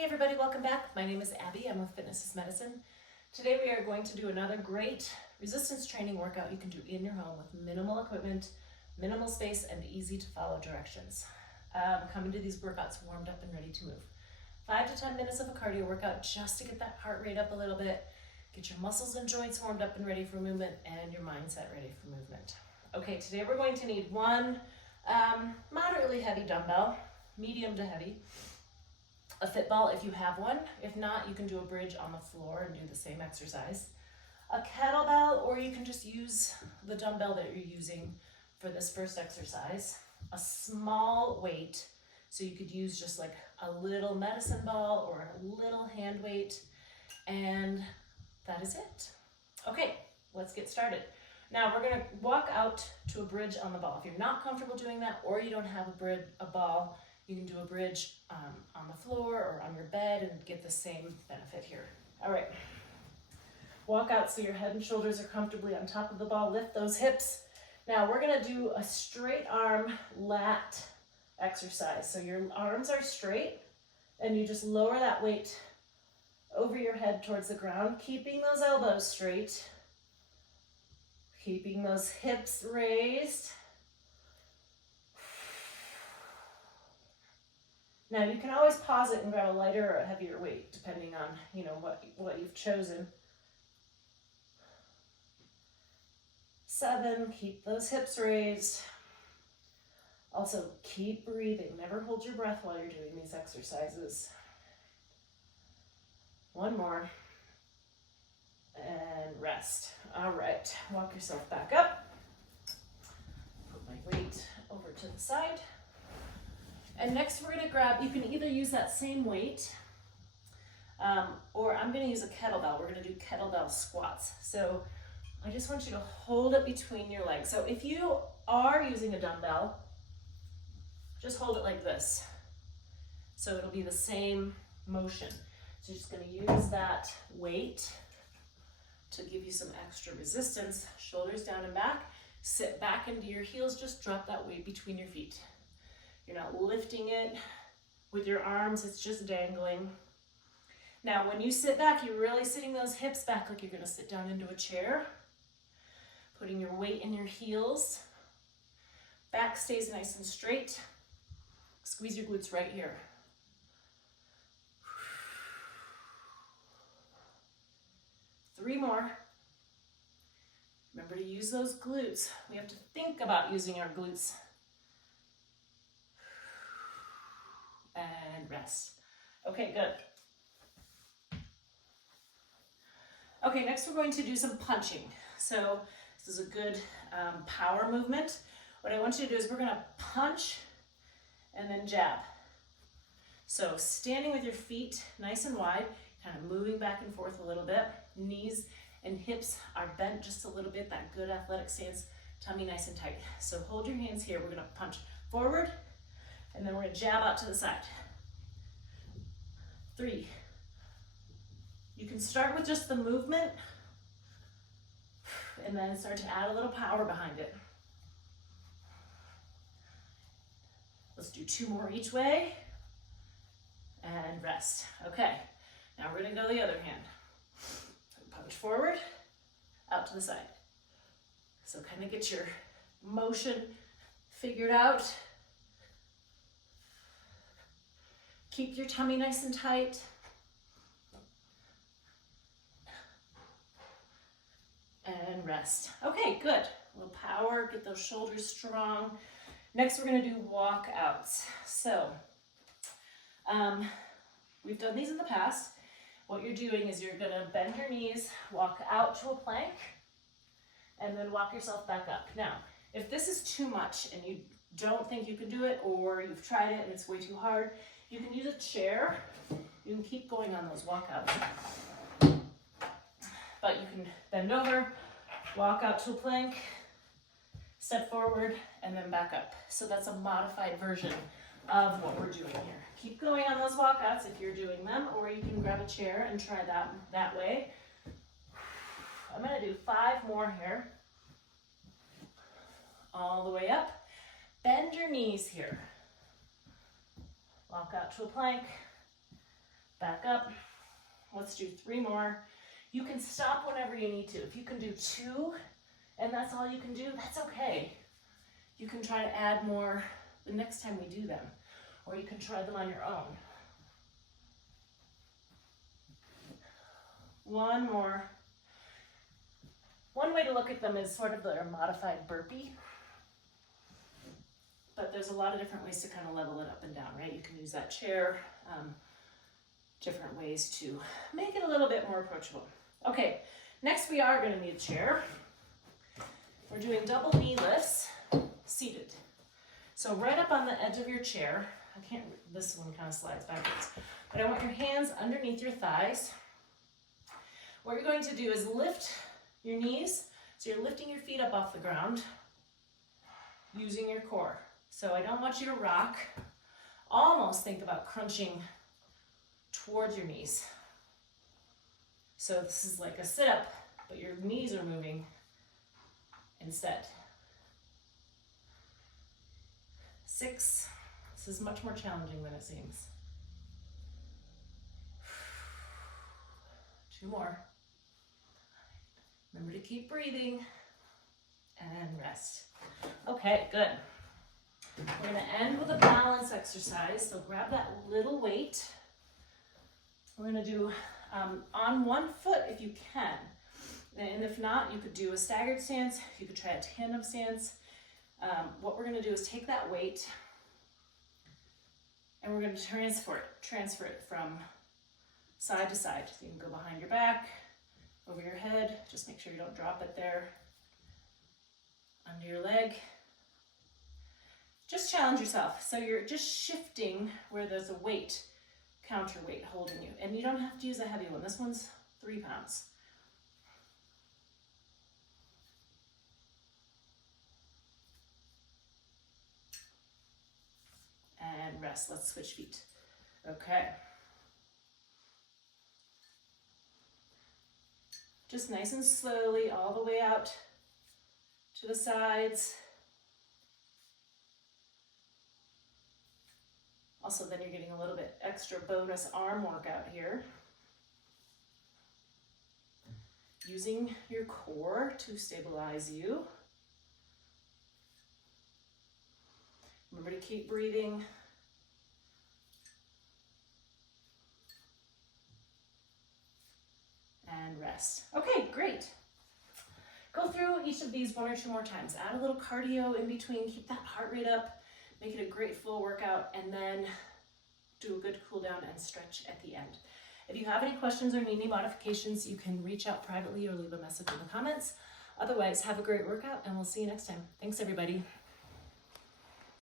Hey everybody, welcome back. My name is Abby. I'm with Fitness is Medicine. Today we are going to do another great resistance training workout you can do in your home with minimal equipment, minimal space, and easy to follow directions. Come into these workouts warmed up and ready to move. 5 to 10 minutes of a cardio workout just to get that heart rate up a little bit, get your muscles and joints warmed up and ready for movement, and your mindset ready for movement. Okay, today we're going to need one moderately heavy dumbbell, medium to heavy, a fit ball if you have one. If not, you can do a bridge on the floor and do the same exercise. A kettlebell, or you can just use the dumbbell that you're using for this first exercise. A small weight, so you could use just like a little medicine ball or a little hand weight, and that is it. Okay, let's get started. Now we're gonna walk out to a bridge on the ball. If you're not comfortable doing that, or you don't have a ball, you can do a bridge on the floor or on your bed and get the same benefit here. All right, walk out so your head and shoulders are comfortably on top of the ball. Lift those hips. Now we're gonna do a straight arm lat exercise. So your arms are straight and you just lower that weight over your head towards the ground, keeping those elbows straight, keeping those hips raised. Now you can always pause it and grab a lighter or a heavier weight, depending on what you've chosen. 7, keep those hips raised. Also keep breathing, never hold your breath while you're doing these exercises. 1 more, and rest. All right, walk yourself back up. Put my weight over to the side. And next we're gonna grab, you can either use that same weight, or I'm gonna use a kettlebell. We're gonna do kettlebell squats. So I just want you to hold it between your legs. So if you are using a dumbbell, just hold it like this. So it'll be the same motion. So you're just gonna use that weight to give you some extra resistance. Shoulders down and back, sit back into your heels, just drop that weight between your feet. You're not lifting it with your arms, it's just dangling. Now, when you sit back, you're really sitting those hips back like you're gonna sit down into a chair, putting your weight in your heels. Back stays nice and straight. Squeeze your glutes right here. Three more. Remember to use those glutes. We have to think about using our glutes. And rest. Okay, good. Okay, next we're going to do some punching. So this is a good power movement. What I want you to do is we're gonna punch and then jab. So standing with your feet nice and wide, kind of moving back and forth a little bit. Knees and hips are bent just a little bit, that good athletic stance, tummy nice and tight. So hold your hands here, we're gonna punch forward, and then we're gonna jab out to the side. 3. You can start with just the movement and then start to add a little power behind it. Let's do 2 more each way and rest. Okay, now we're gonna go the other hand. Punch forward, out to the side. So kind of get your motion figured out. Keep your tummy nice and tight. And rest. Okay, good. A little power, get those shoulders strong. Next, we're gonna do walkouts. So, we've done these in the past. What you're doing is you're gonna bend your knees, walk out to a plank, and then walk yourself back up. Now, if this is too much and you don't think you can do it, or you've tried it and it's way too hard, you can use a chair. You can keep going on those walkouts. But you can bend over, walk out to a plank, step forward, and then back up. So that's a modified version of what we're doing here. Keep going on those walkouts if you're doing them, or you can grab a chair and try that way. I'm gonna do 5 more here. All the way up. Bend your knees here. Walk out to a plank, Back up. Let's do 3 more. You can stop whenever you need to. If you can do 2 and that's all you can do, that's okay. You can try to add more the next time we do them, or you can try them on your own. 1 more. One way to look at them is sort of their modified burpee, but there's a lot of different ways to kind of level it up and down, right? You can use that chair, different ways to make it a little bit more approachable. Okay, next we are going to need a chair. We're doing double knee lifts, seated. So right up on the edge of your chair, this one kind of slides backwards, but I want your hands underneath your thighs. What you're going to do is lift your knees, so you're lifting your feet up off the ground using your core. So I don't want you to rock. Almost think about crunching towards your knees. So this is like a sit-up, but your knees are moving instead. 6. This is much more challenging than it seems. 2 more. Remember to keep breathing and rest. Okay, good. We're going to end with a balance exercise. So grab that little weight. We're going to do on one foot if you can. And if not, you could do a staggered stance. You could try a tandem stance. What we're going to do is take that weight and we're going to transfer it from side to side. So you can go behind your back, over your head. Just make sure you don't drop it there. Under your leg. Just challenge yourself. So you're just shifting where there's a weight, counterweight holding you. And you don't have to use a heavy one. This one's 3 pounds. And rest. Let's switch feet. Okay. Just nice and slowly all the way out to the sides. Also, then you're getting a little bit extra bonus arm workout here. Using your core to stabilize you. Remember to keep breathing. And rest. Okay, great. Go through each of these 1 or 2 more times. Add a little cardio in between. Keep that heart rate up. Make it a great full workout, and then do a good cool down and stretch at the end. If you have any questions or need any modifications, you can reach out privately or leave a message in the comments. Otherwise, have a great workout, and we'll see you next time. Thanks, everybody.